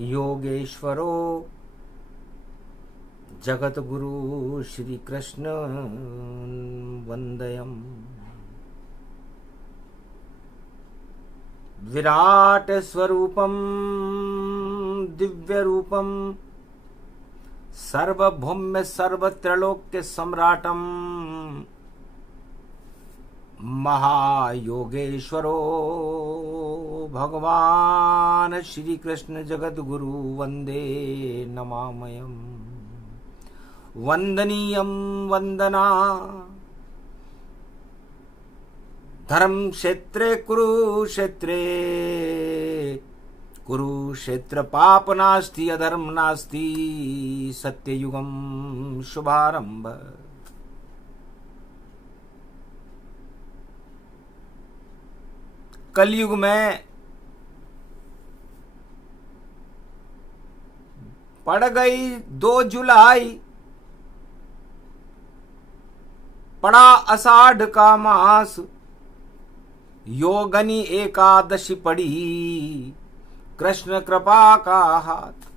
योगेश्वरो जगद्गुरु श्री कृष्ण वंदयम्। विराट स्वरूपम दिव्य रूपम सर्वभौम्य सर्वत्रलोक्य सम्राटम महायोगेश्वरो भगवान श्री कृष्ण जगद्गुरु वंदे नमामयम्। वंदनीयं वंदना धर्म क्षेत्रे कुरुक्षेत्रे कुरुक्षेत्र पाप नास्ति अधर्म नास्ति सत्ययुगम शुभारंभ। कलयुग में पड़ गई 2 जुलाई, पड़ा आषाढ़ का मास, योगनी एकादशी पड़ी कृष्ण कृपा का हाथ।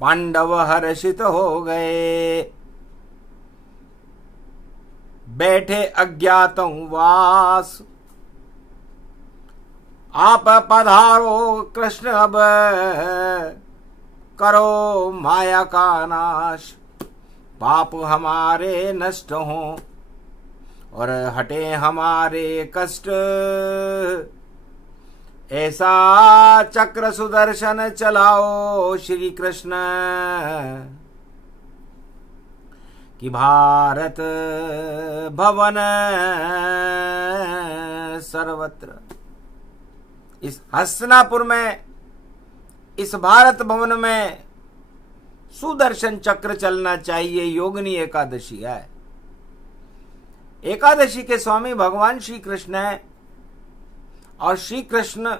पांडव हर्षित हो गए बैठे अज्ञातवास। आप पधारो कृष्ण अब करो माया का नाश। पाप हमारे नष्ट हों और हटे हमारे कष्ट। ऐसा चक्र सुदर्शन चलाओ श्री कृष्ण कि भारत भवन सर्वत्र। इस हस्तिनापुर में इस भारत भवन में सुदर्शन चक्र चलना चाहिए। योगिनी एकादशी है। एकादशी के स्वामी भगवान श्री कृष्ण है और श्री कृष्ण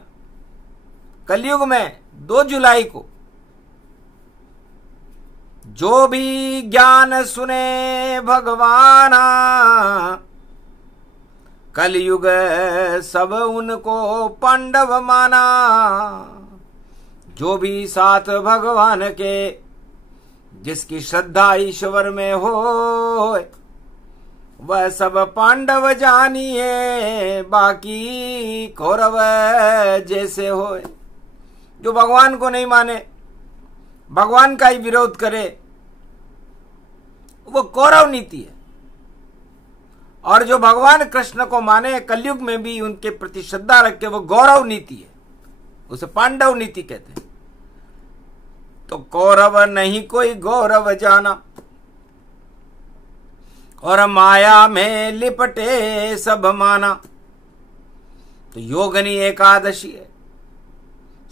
कलयुग में 2 जुलाई को जो भी ज्ञान सुने भगवाना, कलयुग सब उनको पांडव माना। जो भी साथ भगवान के जिसकी श्रद्धा ईश्वर में हो वह सब पांडव जानिए, बाकी कौरव जैसे होए। जो भगवान को नहीं माने, भगवान का ही विरोध करे, वो कौरव नीति है। और जो भगवान कृष्ण को माने, कलयुग में भी उनके प्रति श्रद्धा रखे, वो गौरव नीति है। उसे पांडव नीति कहते हैं। तो कौरव नहीं कोई गौरव जाना और माया में लिपटे सब माना। तो योगनी एकादशी है।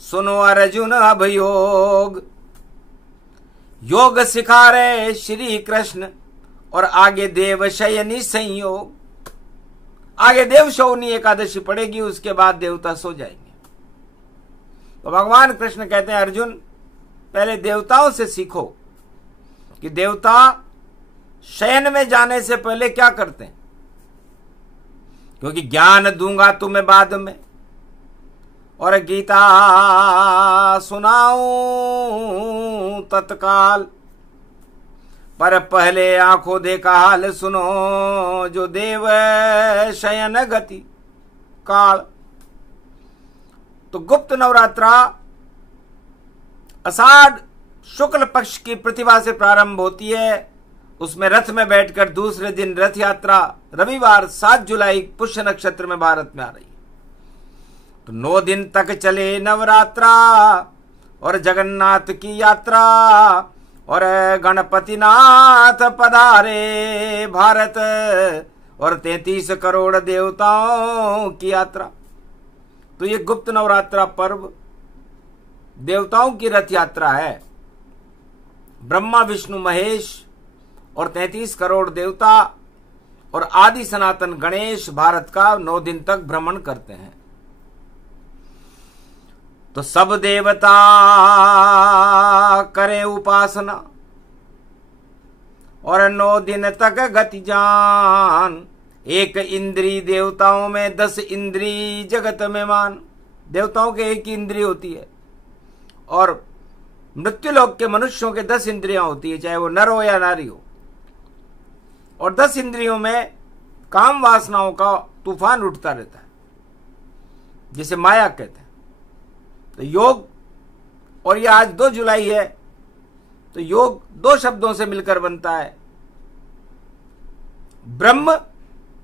सुनो अर्जुन अब योग, योग सिखा रहे श्री कृष्ण। और आगे देव शयनी संयोग, आगे देव शौनी एकादशी पड़ेगी, उसके बाद देवता सो जाएंगे। तो भगवान कृष्ण कहते हैं अर्जुन पहले देवताओं से सीखो कि देवता शयन में जाने से पहले क्या करते हैं। क्योंकि ज्ञान दूंगा तुम्हें बाद में और गीता सुनाऊं तत्काल, पर पहले आंखों देखा हाल सुनो जो देव शयन गति काल। तो गुप्त नवरात्रा आषाढ़ शुक्ल पक्ष की प्रतिभा से प्रारंभ होती है। उसमें रथ में बैठकर दूसरे दिन रथ यात्रा रविवार 7 जुलाई पुष्य नक्षत्र में भारत में आ रही है। तो 9 दिन तक चले नवरात्रा और जगन्नाथ की यात्रा और गणपतिनाथ पधारे भारत और 33 करोड़ देवताओं की यात्रा। तो ये गुप्त नवरात्रा पर्व देवताओं की रथ यात्रा है। ब्रह्मा विष्णु महेश और 33 करोड़ देवता और आदि सनातन गणेश भारत का 9 दिन तक भ्रमण करते हैं। तो सब देवता करे उपासना और 9 दिन तक गति जान। एक इंद्री देवताओं में 10 इंद्री जगत में मान। देवताओं के एक इंद्री होती है और मृत्युलोक के मनुष्यों के 10 इंद्रियां होती है, चाहे वो नर हो या नारी हो, और 10 इंद्रियों में काम वासनाओं का तूफान उठता रहता है, जिसे माया कहते हैं। तो योग, और ये आज 2 जुलाई है, तो योग 2 शब्दों से मिलकर बनता है, ब्रह्म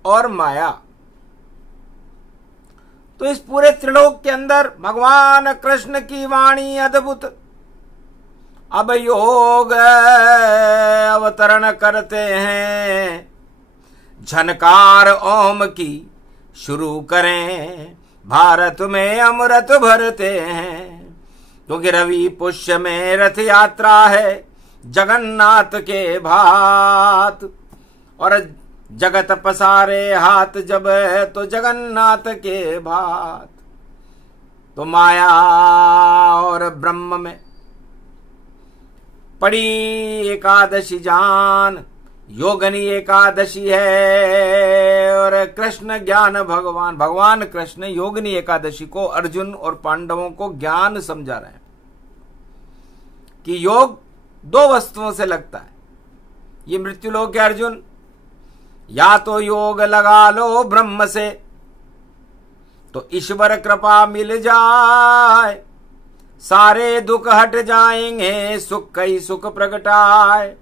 और माया। तो इस पूरे त्रिलोक के अंदर भगवान कृष्ण की वाणी अद्भुत। अब योग अवतरण करते हैं, झनकार ओम की शुरू करें, भारत में अमृत भरते हैं। क्योंकि रवि पुष्य में रथ यात्रा है, जगन्नाथ के भात, और जगत पसारे हाथ जब है तो जगन्नाथ के भात। तो माया और ब्रह्म में पड़ी एकादशी जान, योगनी एकादशी है, और कृष्ण ज्ञान भगवान, भगवान कृष्ण योगनी एकादशी को अर्जुन और पांडवों को ज्ञान समझा रहे हैं कि योग 2 वस्तुओं से लगता है। ये मृत्युलोक के अर्जुन, या तो योग लगा लो ब्रह्म से तो ईश्वर कृपा मिल जाए, सारे दुख हट जाएंगे, सुख ही सुख प्रगटाए।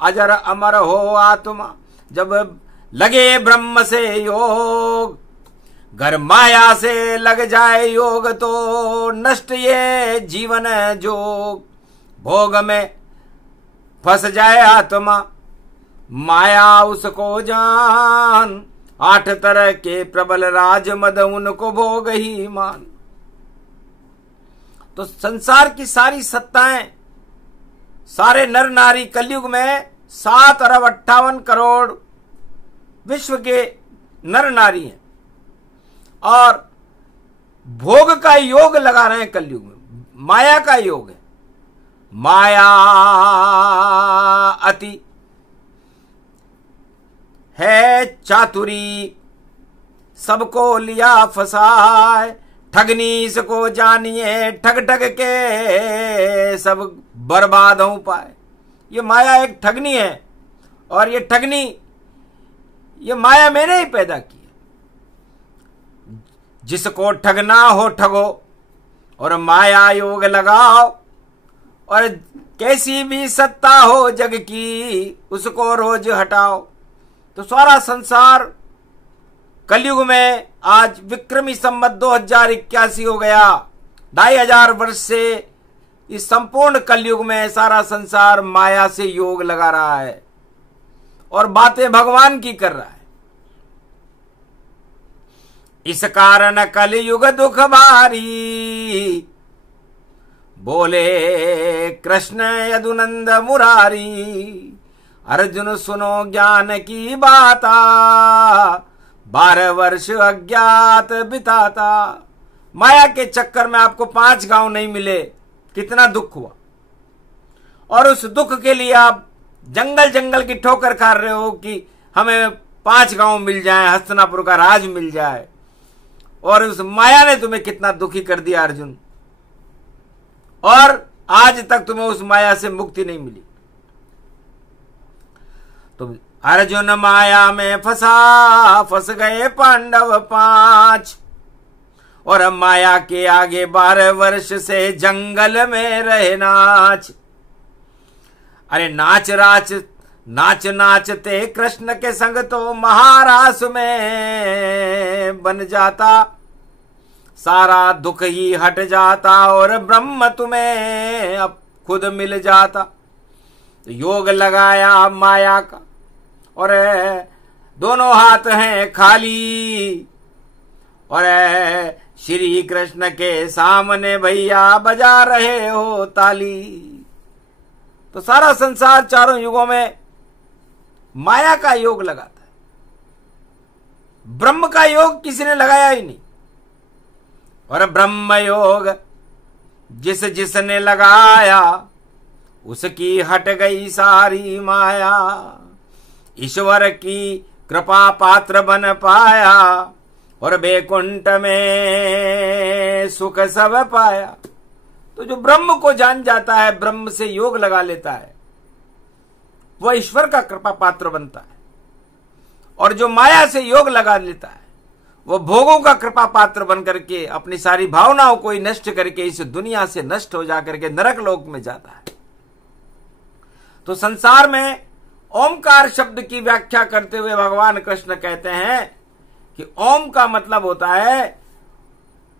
अजर अमर हो आत्मा जब लगे ब्रह्म से योग, घर माया से लग जाए योग तो नष्ट ये जीवन जोग। भोग में फंस जाए आत्मा, माया उसको जान, 8 तरह के प्रबल राज मद उनको भोग ही मान। तो संसार की सारी सत्ताएं, सारे नर नारी कलयुग में 7 अरब 58 करोड़ विश्व के नर नारी हैं, और भोग का योग लगा रहे हैं कलयुग में। माया का योग है, माया अति है चातुरी, सबको लिया फसाए, ठगनी इसको जानिए, ठग ठग के सब बर्बाद हो पाए। ये माया एक ठगनी है, और ये ठगनी ये माया मैंने ही पैदा की है। जिसको ठगना हो ठगो, और माया योग लगाओ, और कैसी भी सत्ता हो जग की उसको रोज हटाओ। तो सारा संसार कलयुग में आज विक्रमी संवत 2081 हो गया, 2500 वर्ष से इस संपूर्ण कलयुग में सारा संसार माया से योग लगा रहा है और बातें भगवान की कर रहा है। इस कारण कलयुग दुख भारी, बोले कृष्ण यदुनंद मुरारी। अर्जुन सुनो ज्ञान की बाता, 12 वर्ष अज्ञात बिताता। माया के चक्कर में आपको 5 गांव नहीं मिले, कितना दुख हुआ। और उस दुख के लिए आप जंगल जंगल की ठोकर खा रहे हो कि हमें 5 गांव मिल जाए, हस्तिनापुर का राज मिल जाए। और उस माया ने तुम्हें कितना दुखी कर दिया अर्जुन, और आज तक तुम्हें उस माया से मुक्ति नहीं मिली। तो अर्जुन माया में फंस गए पांडव 5, और माया के आगे 12 वर्ष से जंगल में रहे नाच। अरे नाच नाचते कृष्ण के संग तो महारास में बन जाता, सारा दुख ही हट जाता, और ब्रह्म तुम्हें अब खुद मिल जाता। योग लगाया माया का, और दोनों हाथ हैं खाली, और श्री कृष्ण के सामने भैया बजा रहे हो ताली। तो सारा संसार चारों युगों में माया का योग लगाता है, ब्रह्म का योग किसी ने लगाया ही नहीं। और ब्रह्म योग जिसने लगाया, उसकी हट गई सारी माया। ईश्वर की कृपा पात्र बन पाया, और बैकुंठ में सुख सब पाया। तो जो ब्रह्म को जान जाता है, ब्रह्म से योग लगा लेता है, वह ईश्वर का कृपा पात्र बनता है। और जो माया से योग लगा लेता है, वह भोगों का कृपा पात्र बन करके अपनी सारी भावनाओं को ही नष्ट करके इस दुनिया से नष्ट हो जाकर के नरक लोक में जाता है। तो संसार में ओमकार शब्द की व्याख्या करते हुए भगवान कृष्ण कहते हैं कि ओम का मतलब होता है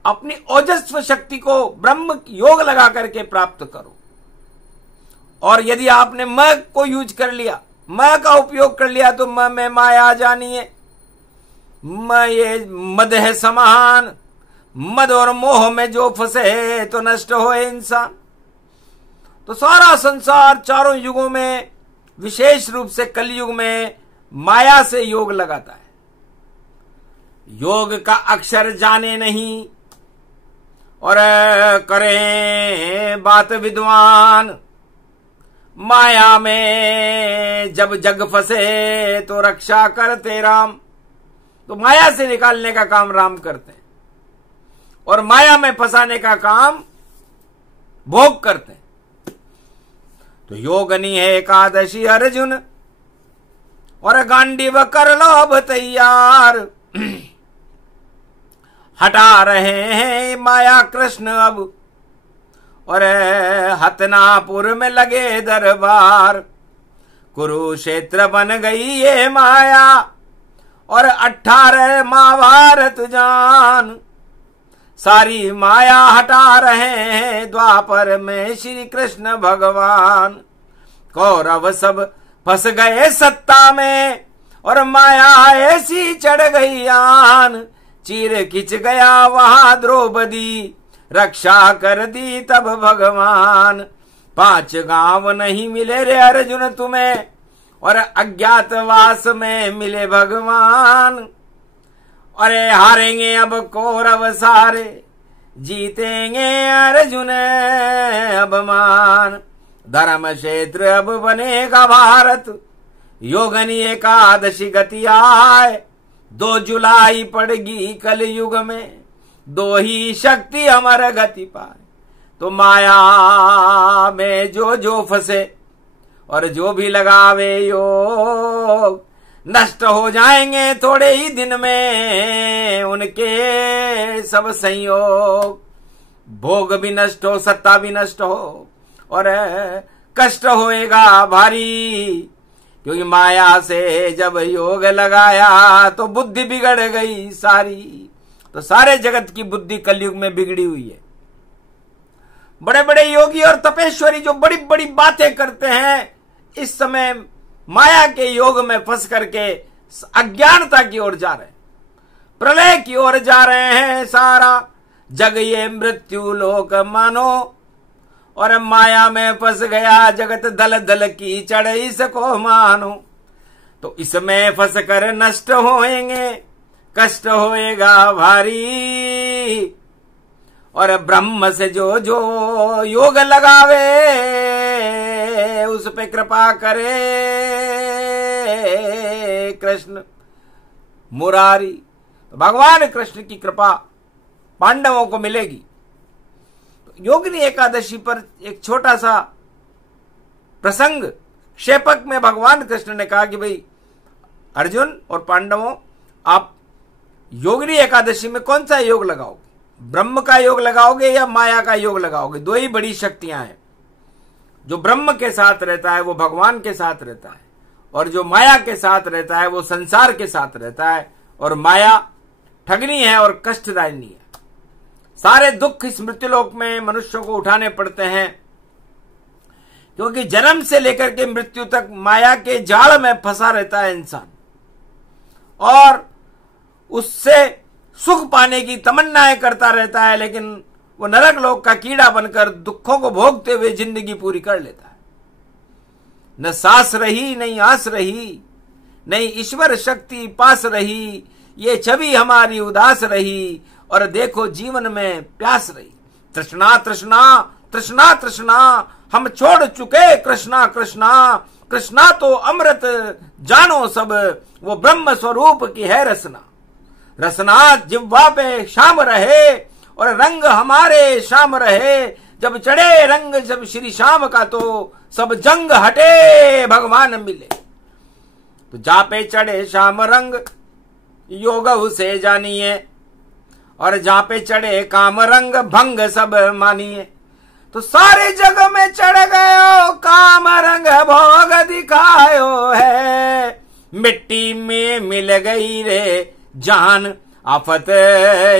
अपनी ओजस्व शक्ति को ब्रह्म योग लगा करके प्राप्त करो। और यदि आपने म को यूज कर लिया, म का उपयोग कर लिया, तो म में माया जानिए, म ये मद है समान, मद और मोह में जो फंसे तो नष्ट होए इंसान। तो सारा संसार चारों युगों में, विशेष रूप से कलयुग में माया से योग लगाता है। योग का अक्षर जाने नहीं और करें बात विद्वान, माया में जब जग फंसे तो रक्षा करते राम। तो माया से निकालने का काम राम करते हैं और माया में फंसाने का काम भोग करते हैं। तो योगनी है एकादशी अर्जुन और गांडीव कर लो अब तैयार। हटा रहे हैं माया कृष्ण अब और हतनापुर में लगे दरबार। कुरुक्षेत्र बन गई ये माया और 18 महाभारत जान। सारी माया हटा रहे हैं द्वापर में श्री कृष्ण भगवान। कौरव सब फंस गए सत्ता में और माया ऐसी चढ़ गई आन। चीर खिंच गया वहां द्रौपदी, रक्षा कर दी तब भगवान। 5 गांव नहीं मिले रे अर्जुन तुम्हें और अज्ञातवास में मिले भगवान। अरे हारेंगे अब कौरव सारे, जीतेंगे अर्जुन अब मान। धर्म क्षेत्र अब बनेगा भारत, योगनी एकादशी गति आए। 2 जुलाई पड़गी कल युग में, 2 ही शक्ति अमर गति पाए। तो माया में जो फंसे और जो भी लगावे योग, नष्ट हो जाएंगे थोड़े ही दिन में उनके सब संयोग। भोग भी नष्ट हो, सत्ता भी नष्ट हो और कष्ट होएगा भारी। क्योंकि माया से जब योग लगाया तो बुद्धि बिगड़ गई सारी। तो सारे जगत की बुद्धि कलयुग में बिगड़ी हुई है। बड़े बड़े योगी और तपेश्वरी जो बड़ी बड़ी बातें करते हैं, इस समय माया के योग में फंस करके अज्ञानता की ओर जा रहे हैं, प्रलय की ओर जा रहे हैं। सारा जग ये मृत्यु लोक मानो और माया में फंस गया जगत दल दल की चढ़ इसको मानो। तो इसमें फंस कर नष्ट होएंगे, कष्ट होएगा भारी। और ब्रह्म से जो योग लगावे उस पे कृपा करे कृष्ण मुरारी। तो भगवान कृष्ण की कृपा पांडवों को मिलेगी। तो योगिनी एकादशी पर एक छोटा सा प्रसंग क्षेपक में भगवान कृष्ण ने कहा कि भाई अर्जुन और पांडवों, आप योगिनी एकादशी में कौन सा योग लगाओगे? ब्रह्म का योग लगाओगे या माया का योग लगाओगे? 2 ही बड़ी शक्तियां हैं। जो ब्रह्म के साथ रहता है वो भगवान के साथ रहता है और जो माया के साथ रहता है वो संसार के साथ रहता है। और माया ठगनी है और कष्टदायिनी है। सारे दुख इस मृत्युलोक में मनुष्यों को उठाने पड़ते हैं, क्योंकि जन्म से लेकर के मृत्यु तक माया के जाल में फंसा रहता है इंसान और उससे सुख पाने की तमन्नाएं करता रहता है। लेकिन वो नरक लोक का कीड़ा बनकर दुखों को भोगते हुए जिंदगी पूरी कर लेता है। न सांस रही, नहीं आस रही, नहीं ईश्वर शक्ति पास रही, ये छवि हमारी उदास रही और देखो जीवन में प्यास रही। तृष्णा तृष्णा तृष्णा तृष्णा हम छोड़ चुके कृष्णा कृष्णा। कृष्णा तो अमृत जानो सब, वो ब्रह्म स्वरूप की है रसना। रसना जिह्वा पे शाम रहे और रंग हमारे शाम रहे। जब चढ़े रंग जब श्री श्याम का तो सब जंग हटे भगवान मिले। तो जा पे चढ़े श्याम रंग योग उसे जानिए, और जहां पे चढ़े काम रंग भंग सब मानिए। तो सारे जग में चढ़ गयो काम रंग भोग दिखायो है, मिट्टी में मिल गई रे जान आफत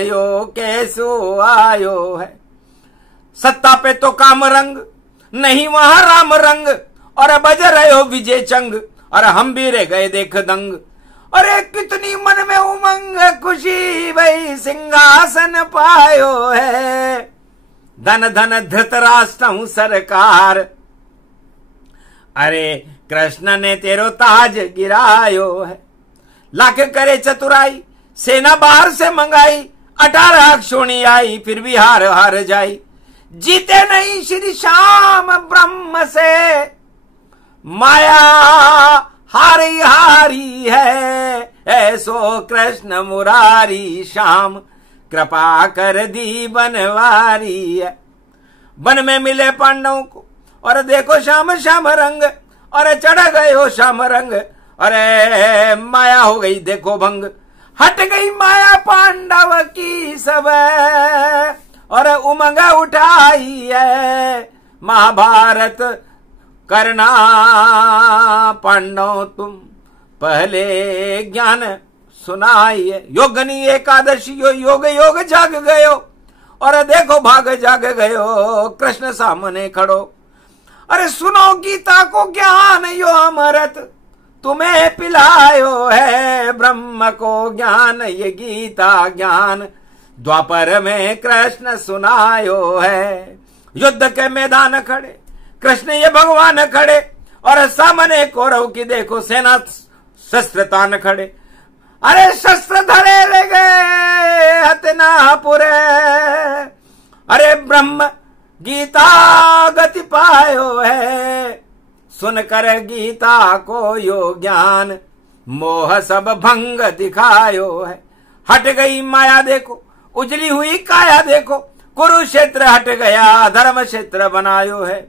यो कैसो आयो है। सत्ता पे तो काम रंग नहीं वहां राम रंग, और बज रहे विजय चंग, और हम भी रह गए देख दंग। अरे कितनी मन में उमंग खुशी भाई सिंहासन पायो है, धन धन धृतराष्ट्र सरकार, अरे कृष्ण ने तेरो ताज गिरायो है। लाख करे चतुराई सेना बाहर से मंगाई, 18 अक्षोणी आई फिर भी हार हार जाई। जीते नहीं श्री श्याम ब्रह्म से, माया हारी हारी है, ऐसो कृष्ण मुरारी श्याम कृपा कर दी बनवारी है। वन में मिले पांडवों को और देखो श्याम श्याम रंग, और चढ़ गए हो श्याम रंग, अरे माया हो गई देखो भंग। हट गई माया पांडव की सब, और उमंग उठाई है। महाभारत करना पांडव तुम पहले ज्ञान सुनाइए। योगनी एकादशी योग योग जाग गयो, और देखो भाग जाग गयो कृष्ण सामने खड़ो। अरे सुनो गीता को ज्ञान यो अमृत तुम्हें पिलायो है, ब्रह्म को ज्ञान ये गीता ज्ञान द्वापर में कृष्ण सुनायो है। युद्ध के मैदान खड़े कृष्ण ये भगवान खड़े, और सामने कौरव की देखो सेना शस्त्र तान खड़े। अरे शस्त्र धरे ले गए हतनापुरे, अरे ब्रह्म गीता गति पायो है। सुनकर गीता को यो ज्ञान मोह सब भंग दिखायो है। हट गई माया देखो उजली हुई काया देखो, कुरुक्षेत्र हट गया धर्म क्षेत्र बनायो है।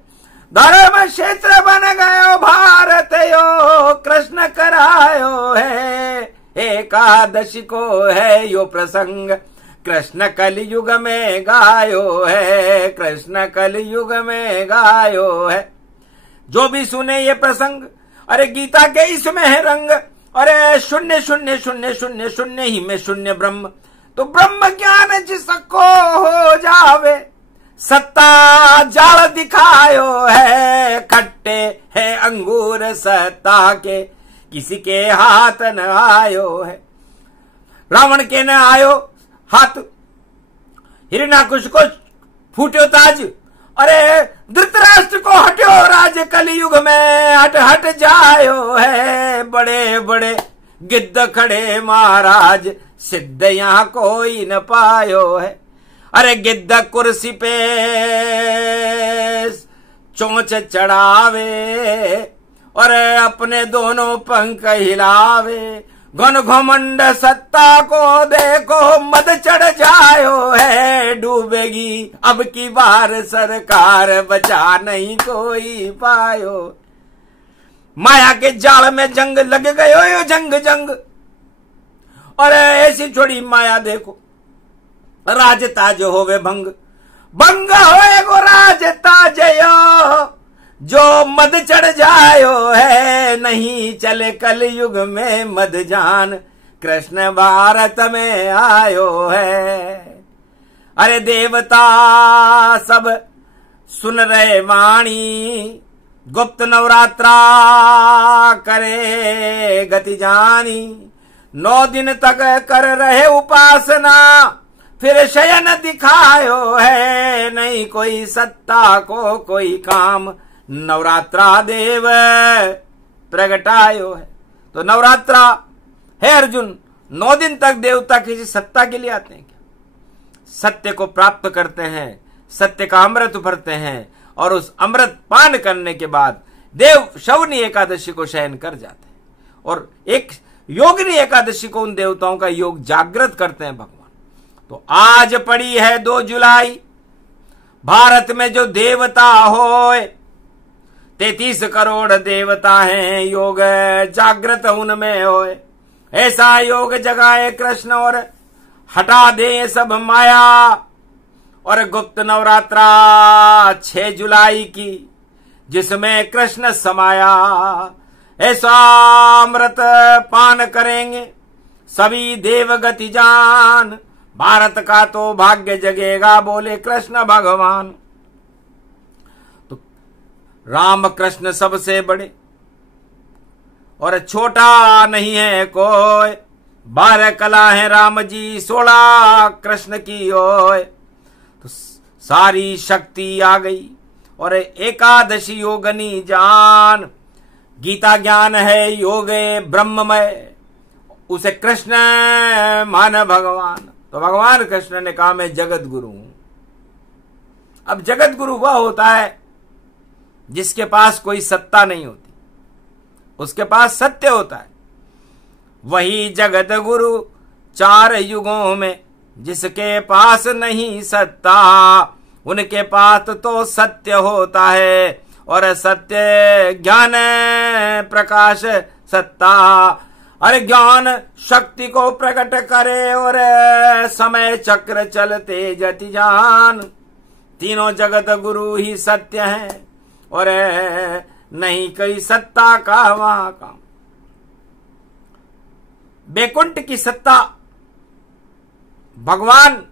धर्म क्षेत्र बन गयो भारत यो कृष्ण करायो है। एकादशी को है यो प्रसंग कृष्ण कलयुग में गायो है, कृष्ण कलयुग में गायो है। जो भी सुने ये प्रसंग, अरे गीता के इसमें है रंग, अरे शून्य शून्य शून्य शून्य शून्य ही में शून्य ब्रह्म। तो ब्रह्म ज्ञान जिसको हो जावे, सत्ता जाल दिखायो है। खट्टे है अंगूर सत्ता के किसी के हाथ न आयो है। रावण के न आयो हाथ, हिरण्याकुश को फूट्यो ताज, अरे धृतराष्ट्र को हट्यो राज कलयुग में हट हट जायो है। बड़े बड़े गिद्ध खड़े महाराज सिद्ध यहाँ कोई न पायो है। अरे गिद्ध कुर्सी पे चोंच चढ़ावे, और अपने दोनों पंख हिलावे। घन घमंड सत्ता को देखो मद चढ़ जायो है। डूबेगी अब की बार सरकार बचा नहीं कोई पायो। माया के जाल में जंग लग गयो यो जंग जंग, और ऐसी छोड़ी माया देखो राज ताज होवे भंग। भंग होए गो राज ताज यो, जो मद चढ़ जायो है। नहीं चले कलयुग में मद जान कृष्ण भारत में आयो है। अरे देवता सब सुन रहे वाणी, गुप्त नवरात्रा करे गति जानी। 9 दिन तक कर रहे उपासना, फिर शयन दिखायो है। नहीं कोई सत्ता को कोई काम, नवरात्रा देव प्रगटायो है। तो नवरात्रा है अर्जुन, 9 दिन तक देवता किसी सत्ता के लिए आते हैं क्या? सत्य को प्राप्त करते हैं, सत्य का अमृत भरते हैं, और उस अमृत पान करने के बाद देव शवनी एकादशी को शयन कर जाते हैं, और एक योगिनी एकादशी को उन देवताओं का योग जागृत करते हैं भगवान। तो आज पड़ी है 2 जुलाई, भारत में जो देवता होए 33 करोड़ देवता हैं, योग जागृत उनमें होए। ऐसा योग जगाए कृष्ण और हटा दे सब माया। और गुप्त नवरात्रा 6 जुलाई की जिसमें कृष्ण समाया। ऐसा अमृत पान करेंगे सभी देवगति जान। भारत का तो भाग्य जगेगा बोले कृष्ण भगवान। तो राम कृष्ण सबसे बड़े और छोटा नहीं है कोई। 12 कला है राम जी 16 कृष्ण की ओय। तो सारी शक्ति आ गई और एकादशी योगनी जान। गीता ज्ञान है योगे ब्रह्ममय, उसे कृष्ण मान भगवान। तो भगवान कृष्ण ने कहा मैं जगत गुरु हूं। अब जगत गुरु वह होता है जिसके पास कोई सत्ता नहीं होती, उसके पास सत्य होता है। वही जगत गुरु 4 युगों में जिसके पास नहीं सत्ता, उनके पास तो सत्य होता है। और सत्य ज्ञान प्रकाश सत्ता। अरे ज्ञान शक्ति को प्रकट करे और समय चक्र चलते जति जान। तीनों जगत गुरु ही सत्य हैं और नहीं कोई सत्ता का वहां काम। बैकुंठ की सत्ता भगवान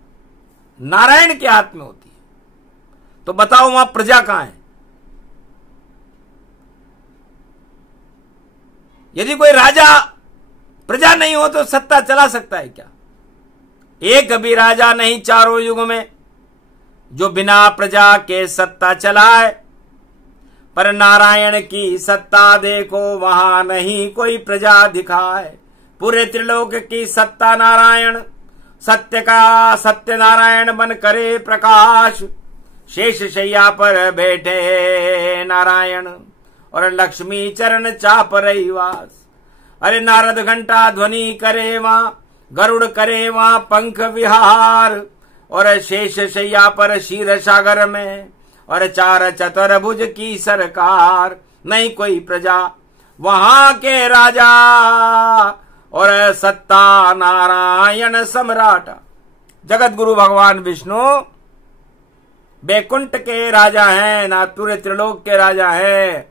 नारायण के हाथ में होती है। तो बताओ वहां प्रजा कहां है? यदि कोई राजा प्रजा नहीं हो तो सत्ता चला सकता है क्या? एक भी राजा नहीं 4 युग में जो बिना प्रजा के सत्ता चलाए। पर नारायण की सत्ता देखो वहां नहीं कोई प्रजा दिखाए। पूरे त्रिलोक की सत्ता नारायण, सत्य का सत्य नारायण बन करे प्रकाश। शेष शैया पर बैठे नारायण और लक्ष्मी चरण चाप रही वास। अरे नारद घंटा ध्वनि करे वहां, गरुड़ करे वहां पंख विहार। और शेष शैया पर क्षीर सागर में और 4 चतुर्भुज की सरकार। नहीं कोई प्रजा वहां के राजा और सत्ता नारायण सम्राट। जगत गुरु भगवान विष्णु बैकुंठ के राजा हैं, ना पूरे त्रिलोक के राजा हैं।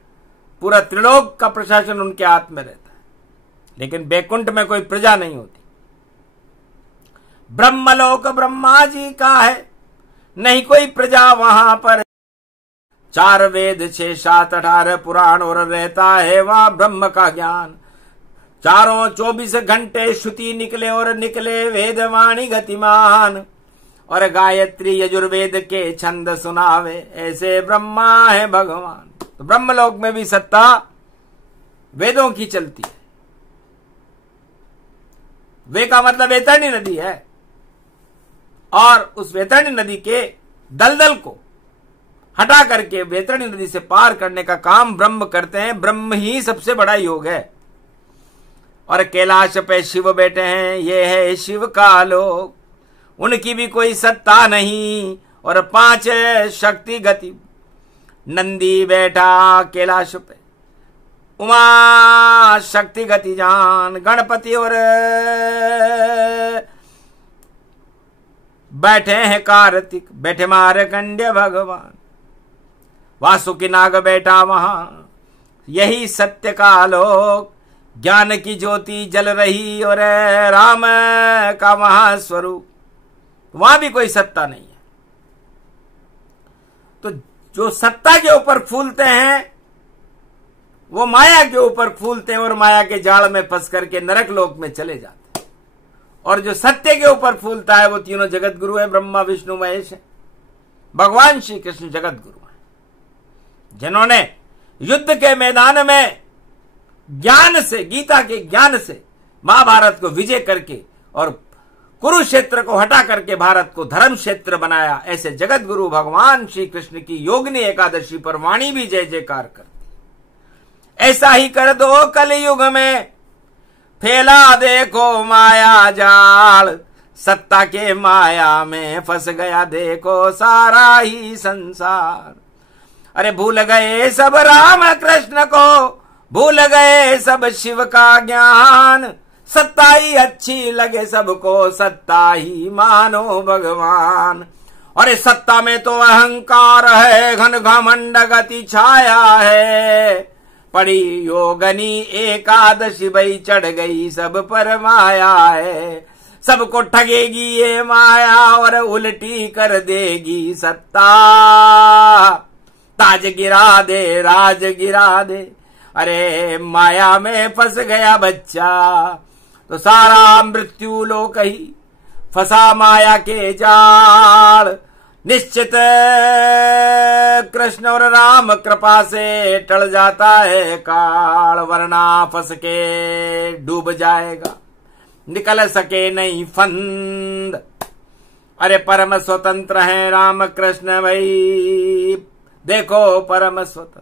पूरा त्रिलोक का प्रशासन उनके हाथ में रहता है, लेकिन बैकुंठ में कोई प्रजा नहीं होती। ब्रह्मलोक ब्रह्मा जी का है, नहीं कोई प्रजा वहां पर। 4 वेद 6 7 18 पुराण और रहता है वहां ब्रह्म का ज्ञान। चारों 24 घंटे श्रुति निकले और निकले वेदवाणी गतिमान। और गायत्री यजुर्वेद के छंद सुनावे, ऐसे ब्रह्मा है भगवान। तो ब्रह्मलोक में भी सत्ता वेदों की चलती है। वे का मतलब वैतरणी नदी है, और उस वैतरणी नदी के दलदल को हटा करके वैतरणी नदी से पार करने का काम ब्रह्म करते हैं। ब्रह्म ही सबसे बड़ा योग है। और कैलाश पे शिव बैठे हैं, ये है शिव का लोक। उनकी भी कोई सत्ता नहीं। और 5 शक्ति गति। नंदी बैठा कैलाश पे, उमा शक्ति गति जान। गणपति और बैठे हैं कार्तिक, बैठे मार्कंडेय भगवान। वासुकी नाग बैठा वहां, यही सत्य का लोक। ज्ञान की ज्योति जल रही और राम का वहां स्वरूप। वहां भी कोई सत्ता नहीं है। तो जो सत्ता के ऊपर फूलते हैं वो माया के ऊपर फूलते हैं और माया के जाल में फंस करके नरक लोक में चले जाते हैं। और जो सत्य के ऊपर फूलता है वो तीनों जगत गुरु है, ब्रह्मा विष्णु महेश है। भगवान श्री कृष्ण जगत गुरु है, जिन्होंने युद्ध के मैदान में ज्ञान से, गीता के ज्ञान से महाभारत को विजय करके और कुरुक्षेत्र को हटा करके भारत को धर्म क्षेत्र बनाया। ऐसे जगत गुरु भगवान श्री कृष्ण की योगिनी एकादशी पर वाणी भी जय जयकार करती। ऐसा ही कर दो कलयुग में, फैला देखो माया जाल। सत्ता के माया में फंस गया देखो सारा ही संसार। अरे भूल गए सब राम कृष्ण को, भूल गए सब शिव का ज्ञान। सत्ता ही अच्छी लगे सबको, सत्ता ही मानो भगवान। अरे सत्ता में तो अहंकार है, घन घमंड गति छाया है। पड़ी योगनी एकादशी भई, चढ़ गई सब पर माया है। सबको ठगेगी ये माया और उल्टी कर देगी सत्ता। ताज गिरा दे, राज गिरा दे, अरे माया में फंस गया बच्चा। तो सारा मृत्यु लोक ही फंसा माया के जाल। निश्चित कृष्ण और राम कृपा से टल जाता है काल, वरना फंस के डूब जाएगा, निकल सके नहीं फंद। अरे परम स्वतंत्र है राम कृष्ण भाई, देखो परम स्वतंत्र।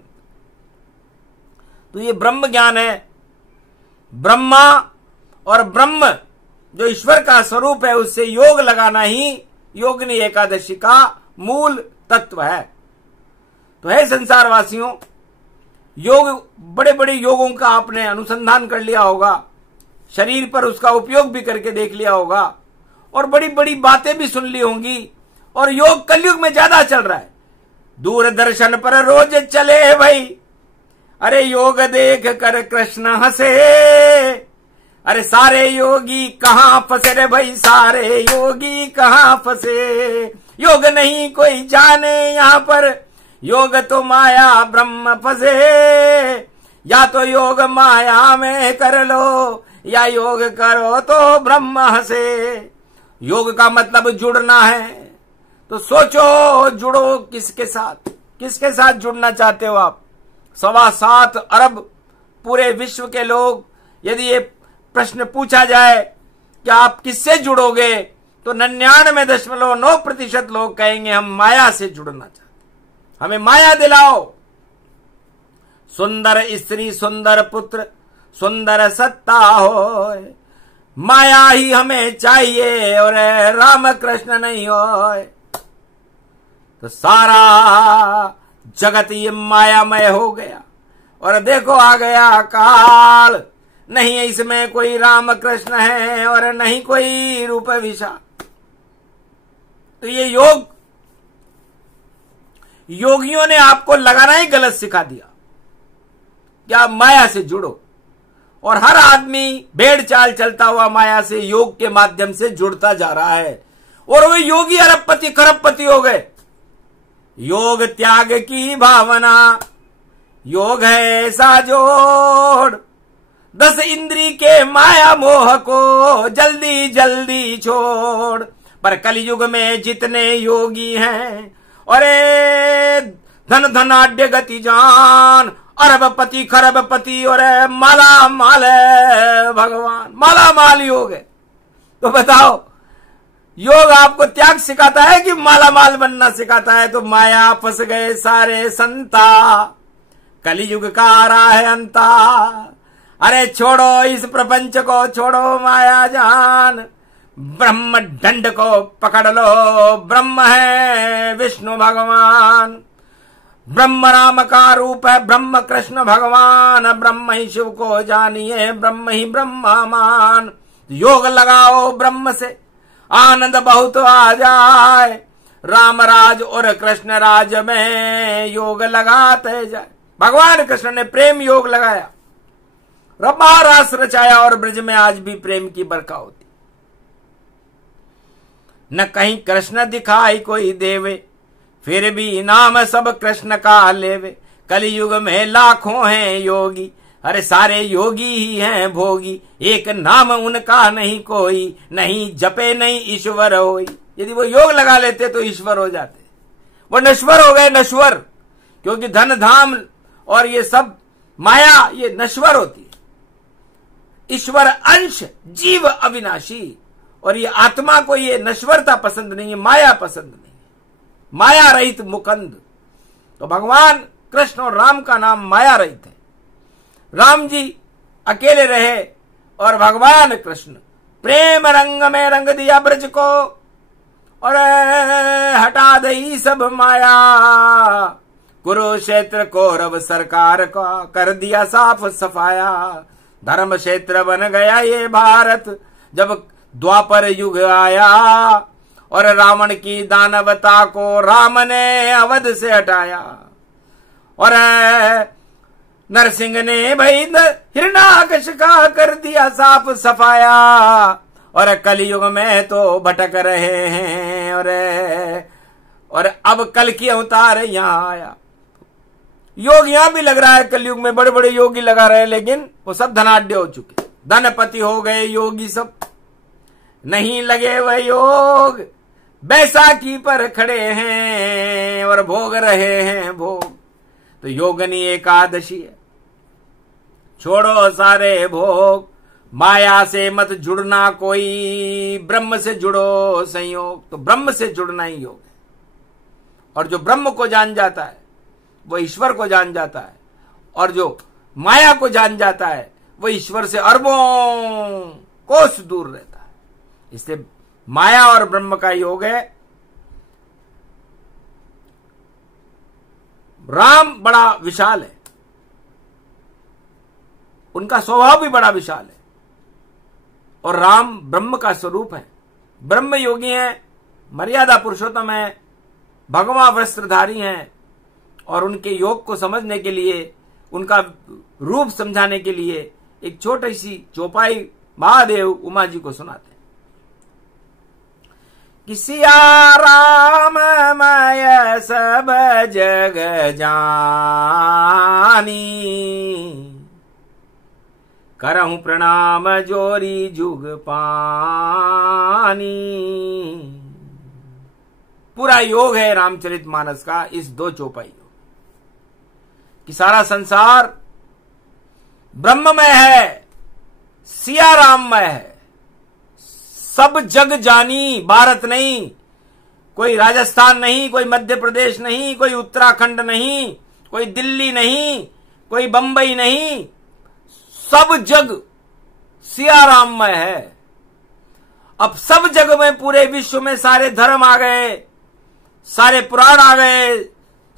तो ये ब्रह्म ज्ञान है। ब्रह्मा और ब्रह्म जो ईश्वर का स्वरूप है, उससे योग लगाना ही योगिनी एकादशी का मूल तत्व है। तो है संसार वासियों, योग, बड़े बड़े योगों का आपने अनुसंधान कर लिया होगा, शरीर पर उसका उपयोग भी करके देख लिया होगा, और बड़ी बड़ी बातें भी सुन ली होंगी। और योग कलयुग में ज्यादा चल रहा है। दूरदर्शन पर रोज चले भाई, अरे योग देख कर कृष्ण हंसे। अरे सारे योगी कहां फंसे रे भाई, सारे योगी कहां फंसे। योग नहीं कोई जाने यहाँ पर, योग तो माया ब्रह्म फंसे। या तो योग माया में कर लो, या योग करो तो ब्रह्म हंसे। योग का मतलब जुड़ना है। तो सोचो, जुड़ो किसके साथ, किसके साथ जुड़ना चाहते हो आप? 7.25 अरब पूरे विश्व के लोग, यदि ये प्रश्न पूछा जाए कि आप किससे जुड़ोगे, तो 99.9% लोग कहेंगे हम माया से जुड़ना चाहते, हमें माया दिलाओ। सुंदर स्त्री, सुंदर पुत्र, सुंदर सत्ता हो, माया ही हमें चाहिए, और राम कृष्ण नहीं हो। तो सारा जगत ये मायामय हो गया, और देखो आ गया काल, नहीं इसमें कोई राम कृष्ण है और नहीं कोई रूप विशाल। तो ये योग, योगियों ने आपको लगाना ही गलत सिखा दिया कि आप माया से जुड़ो, और हर आदमी भेड़ चाल चलता हुआ माया से योग के माध्यम से जुड़ता जा रहा है, और वे योगी अरबपति खरबपति हो गए। योग त्याग की भावना, योग है ऐसा जोड़, 10 इंद्री के माया मोह को जल्दी जल्दी छोड़। पर कलयुग में जितने योगी हैं, अरे धन धनाढ्य गति जान, अरबपति खरबपति, और माला माल भगवान, माला माल योग है। तो बताओ, योग आपको त्याग सिखाता है कि माला माल बनना सिखाता है? तो माया फंस गए सारे संता, कलयुग का आ रहा है अंता। अरे छोड़ो इस प्रपंच को, छोड़ो माया जान, ब्रह्म दंड को पकड़ लो। ब्रह्म है विष्णु भगवान, ब्रह्म राम का रूप है, ब्रह्म कृष्ण भगवान, ब्रह्म ही शिव को जानिए, ब्रह्म ही ब्रह्मा मान। योग लगाओ ब्रह्म से, आनंद बहुत आ जाए। राम राज और कृष्ण राज में योग लगाते जाए। भगवान कृष्ण ने प्रेम योग लगाया, रमा रास रचाया, और ब्रज में आज भी प्रेम की बरखा होती। न कहीं कृष्ण दिखाई कोई देवे, फिर भी नाम सब कृष्ण का लेवे। कलयुग में लाखों हैं योगी, अरे सारे योगी ही हैं भोगी। एक नाम उनका नहीं कोई, नहीं जपे नहीं ईश्वर होई। यदि वो योग लगा लेते तो ईश्वर हो जाते, वो नश्वर हो गए, नश्वर। क्योंकि धन धाम और ये सब माया ये नश्वर होती है। ईश्वर अंश, जीव अविनाशी, और ये आत्मा को ये नश्वरता पसंद नहीं है, माया पसंद नहीं है, माया रहित मुकंद। तो भगवान कृष्ण और राम का नाम माया रहित है। राम जी अकेले रहे और भगवान कृष्ण प्रेम रंग में रंग दिया ब्रज को, और हटा दई सब माया। कुरुक्षेत्र कौरव सरकार का कर दिया साफ सफाया। धर्म क्षेत्र बन गया ये भारत जब द्वापर युग आया, और रावण की दानवता को राम ने अवध से हटाया। और नरसिंह ने भाई हिरणाकश का कर दिया साफ सफाया। और कलयुग में तो भटक रहे हैं, और अब कल की अवतार यहां आया। योग यहां भी लग रहा है, कलयुग में बड़े बड़े योगी लगा रहे हैं, लेकिन वो सब धनाढ्य हो चुके, धनपति हो गए योगी सब। नहीं लगे वह योग, बैसाखी पर खड़े हैं और भोग रहे हैं भोग। तो योगनी एकादशी है, छोड़ो सारे भोग। माया से मत जुड़ना कोई, ब्रह्म से जुड़ो संयोग। तो ब्रह्म से जुड़ना ही योग है, और जो ब्रह्म को जान जाता है वो ईश्वर को जान जाता है, और जो माया को जान जाता है वो ईश्वर से अरबों कोस दूर रहता है। इसलिए माया और ब्रह्म का योग है। राम बड़ा विशाल है, उनका स्वभाव भी बड़ा विशाल है, और राम ब्रह्म का स्वरूप है। ब्रह्म योगी हैं, मर्यादा पुरुषोत्तम है, भगवा वस्त्रधारी हैं, और उनके योग को समझने के लिए, उनका रूप समझाने के लिए एक छोटी सी चौपाई महादेव उमा जी को सुनाते हैं कि सिया राम मैं सब जग जानी, करहूं प्रणाम जोरी जुग पानी। पूरा योग है रामचरितमानस का इस दो चौपाई कि सारा संसार ब्रह्ममय है, सिया राममय है। सब जग जानी, भारत नहीं, कोई राजस्थान नहीं, कोई मध्य प्रदेश नहीं, कोई उत्तराखंड नहीं, कोई दिल्ली नहीं, कोई बंबई नहीं, सब जग सिया राममय है। अब सब जग में, पूरे विश्व में सारे धर्म आ गए, सारे पुराण आ गए,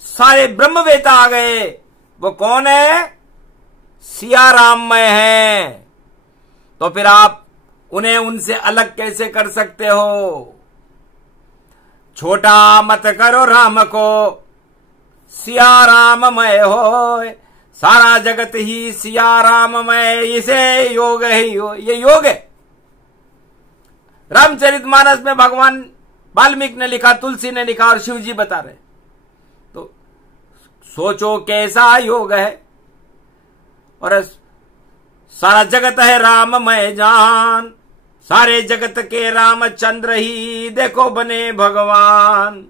सारे ब्रह्मवेता आ गए। वो कौन है? सिया राममय है। तो फिर आप उन्हें उनसे अलग कैसे कर सकते हो? छोटा मत करो राम को, सिया राममय हो। सारा जगत ही सिया राममय, इसे योग है, ये योग है। रामचरितमानस में भगवान वाल्मीकि ने लिखा, तुलसी ने लिखा, और शिव जी बता रहे। तो सोचो कैसा योग है। और सारा जगत है राममय जान, सारे जगत के रामचंद्र ही देखो बने भगवान।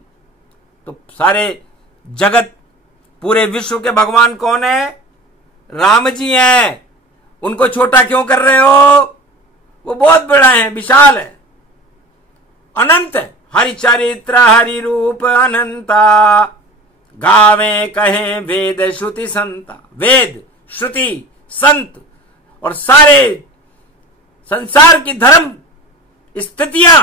तो सारे जगत, पूरे विश्व के भगवान कौन है? राम जी हैं। उनको छोटा क्यों कर रहे हो? वो बहुत बड़ा है, विशाल है, अनंत है। हरि चरित्र हरि रूप अनंता, गावे कहें वेद श्रुति संता। वेद, श्रुति, संत और सारे संसार की धर्म स्थितियां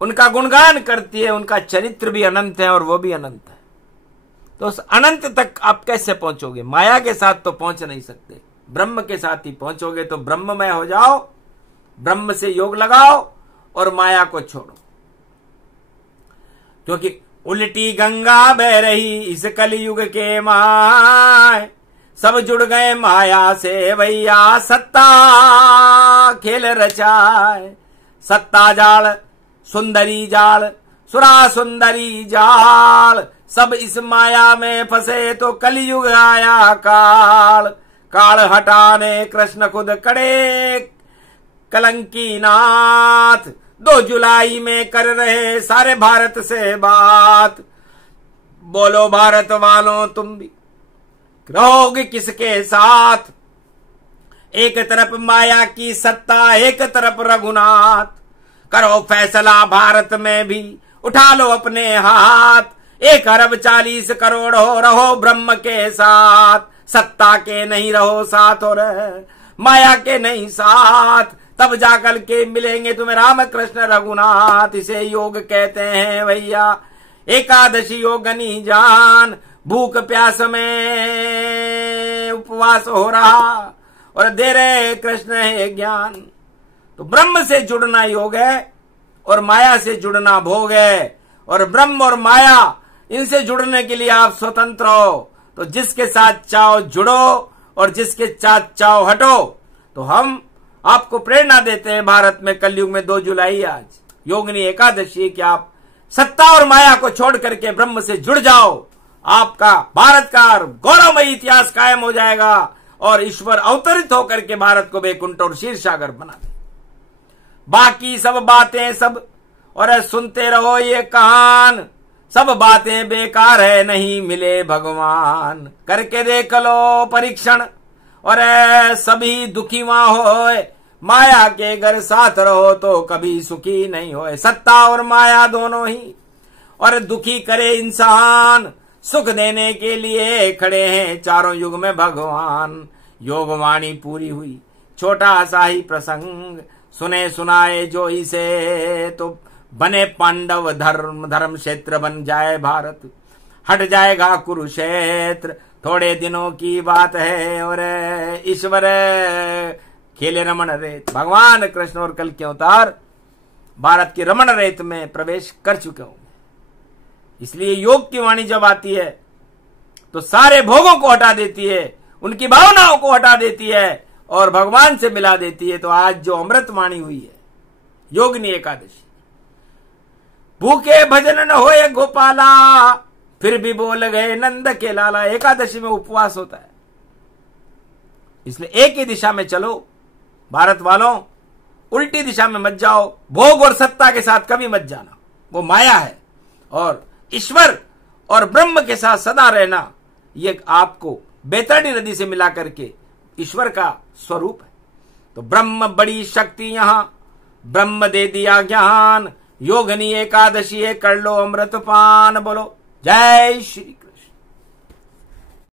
उनका गुणगान करती है। उनका चरित्र भी अनंत है और वो भी अनंत है। तो उस अनंत तक आप कैसे पहुंचोगे? माया के साथ तो पहुंच नहीं सकते, ब्रह्म के साथ ही पहुंचोगे। तो ब्रह्ममय हो जाओ, ब्रह्म से योग लगाओ और माया को छोड़ो, क्योंकि उल्टी गंगा बह रही इस कलयुग के माय। सब जुड़ गए माया से भैया, सत्ता खेल रचाए। सत्ता जाल, सुंदरी जाल, सुरा सुंदरी जाल, सब इस माया में फंसे तो कलयुग आया काल। काल हटाने कृष्ण खुद कड़े कलंकी नाथ। 2 जुलाई में कर रहे सारे भारत से बात। बोलो भारत वालों, तुम भी रहोगे किसके साथ? एक तरफ माया की सत्ता, एक तरफ रघुनाथ। करो फैसला भारत में भी, उठा लो अपने हाथ। 1 अरब 40 करोड़ हो, रहो ब्रह्म के साथ। सत्ता के नहीं रहो साथ, और माया के नहीं साथ, तब जाकर के मिलेंगे तुम्हें राम कृष्ण रघुनाथ। इसे योग कहते हैं भैया, एकादशी योगनी जान। भूख प्यास में उपवास हो रहा और दे रहे कृष्ण है ज्ञान। तो ब्रह्म से जुड़ना योग है और माया से जुड़ना भोग है। और ब्रह्म और माया, इनसे जुड़ने के लिए आप स्वतंत्र हो। तो जिसके साथ चाहो जुड़ो और जिसके साथ चाहो हटो। तो हम आपको प्रेरणा देते हैं भारत में कलयुग में 2 जुलाई आज योगिनी एकादशी कि आप सत्ता और माया को छोड़ करके ब्रह्म से जुड़ जाओ। आपका भारत का गौरवमयी इतिहास कायम हो जाएगा और ईश्वर अवतरित होकर के भारत को वैकुंठ और क्षीर सागर बना दे। बाकी सब बातें सब और सुनते रहो ये कहान, सब बातें बेकार है नहीं मिले भगवान। करके देख लो परीक्षण और सभी दुखी वहां होए, माया के घर साथ रहो तो कभी सुखी नहीं होए। सत्ता और माया दोनों ही और दुखी करे इंसान, सुख देने के लिए खड़े हैं चारों युग में भगवान। योगवाणी पूरी हुई, छोटा सा ही प्रसंग सुने सुनाए जो इसे, तो बने पांडव धर्म, धर्म क्षेत्र बन जाए भारत, हट जाएगा कुरुक्षेत्र। थोड़े दिनों की बात है और ईश्वर खेले रमण रेत। भगवान कृष्ण और कल के अवतार भारत की रमण रेत में प्रवेश कर चुके होंगे। इसलिए योग की वाणी जब आती है तो सारे भोगों को हटा देती है, उनकी भावनाओं को हटा देती है और भगवान से मिला देती है। तो आज जो अमृत वाणी हुई है योगिनी एकादशी, भूखे भजन न होए गोपाला, फिर भी बोल गए नंद के लाला। एकादशी में उपवास होता है, इसलिए एक ही दिशा में चलो भारत वालों, उल्टी दिशा में मत जाओ। भोग और सत्ता के साथ कभी मत जाना, वो माया है। और ईश्वर और ब्रह्म के साथ सदा रहना, ये आपको बैतरणी नदी से मिला करके ईश्वर का स्वरूप है। तो ब्रह्म बड़ी शक्ति यहां, ब्रह्म दे दिया ज्ञान। योगिनी एकादशी है कर लो अमृत पान। बोलो जय श्री कृष्ण।